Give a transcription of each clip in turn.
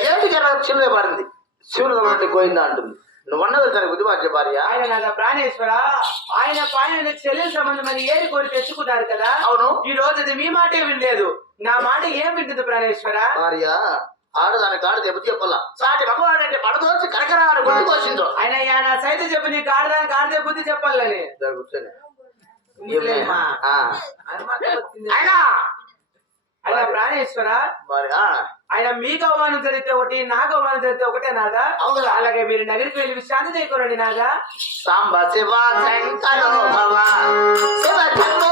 ఏమిటి చిన్నదే పారింది? శివుడు అంటే గోయిందా అంటుంది. నువ్వు అన్నది తనకు బుద్ధి మార్చే భార్య. ఆయన ప్రాణేశ్వర. ఆయన ఆయన చెల్లెల సంబంధం అని ఏరి కోరి తెచ్చుకున్నారు కదా. అవును. ఈ రోజు అది మీ మాటే వినలేదు. నా మాట ఏం వింటుంది ప్రాణేశ్వర? భార్య ఆడదాని కాడు దెబ్బ చెప్పాల సాటి మగవాడు అంటే పడదోచి కరకరా అని గుర్తు కోసిందో. ఆయన నా సైతం చెప్పి నీకు ఆడదానికి ఆడదే బుద్ధి చెప్పాలని. ఇద్దరు కూర్చొని. ఉందిలేమ్మా. ఆయన ప్రాణేశ్వర ఆయన మీ అవమానం జరిగితే ఒకటి నా అవమానం జరిగితే ఒకటే నాదా? అలాగే మీరు నగరికి వెళ్ళి విశ్రాంతి చేయకూడండి నాగా సాంబ శివ శంకరో శివ జన్మ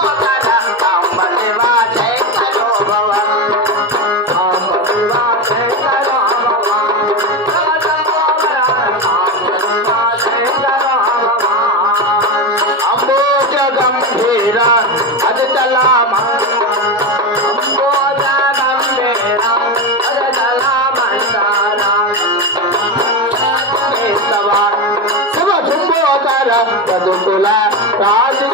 చదువుతుల రాజు